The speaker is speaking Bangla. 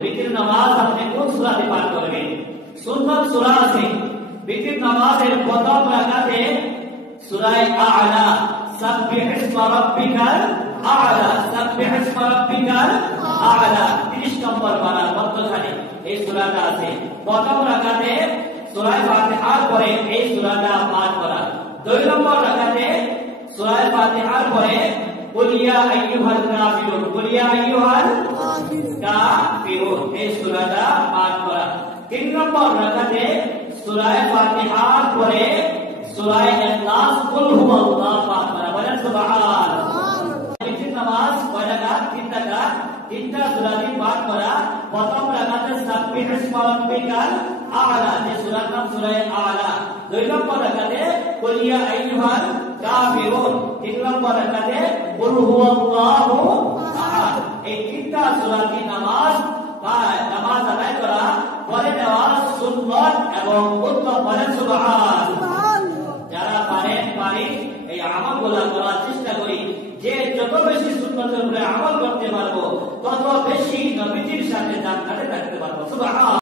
বিতির নামাজ আপনি কোন সূরাতে পাঠ করবেন? সুন্নাত সূরা আছে। বিতির নামাজের প্রথম রাকাতে সূরা আ'লা, সাব্বিহ ইসমা রাব্বিকাল আ'লা, সাব্বিহ ইসমা রাব্বিকাল আ'লা 30 নম্বর পারার মধ্যখানে এই সূরাটা আছে। প্রথম রাকাতে সূরা ফাতিহার পরে এই সূরাটা পাঠ করা। 2 নম্বর রাকাতে সূরা ফাতিহার পরে কুল ইয়া আইয়ুহাল কাফিরুন, কুল ইয়া আইয়ুহাল কাফিরুন এই সূরাটা পাঠ করা। 3 নম্বর রাকাতে সূরা ফাতিহার পরে সূরা ইখলাস কুল হুয়াল্লাহু পাঠ করা। বলেন সুবহানাল্লাহ। এই নামাজ কয় রাকাত? 3 রাকাত, 3টা সূরা পাঠ করা। প্রথম রাকাতে সাব্বিহ ইসমা রাব্বিকাল আ'লা, যে সূরার নাম সূরা আ'লা। 2 নম্বর রাকাতে কুল ইয়া আইয়ুহাল কাফিরুন, 3 নম্বর রাকাতে কুল হুয়াল্লাহু আহাদ। এই 3টা সূরা নামাজ আদায় করা পরে দেওয়া সুন্নাত এবং উত্তম। বলেন সুবহানাল্লাহ। যারা পারেন এই আমলগুলো করার চেষ্টা করি, যে যত বেশি সুন্নাতের উপরে আমল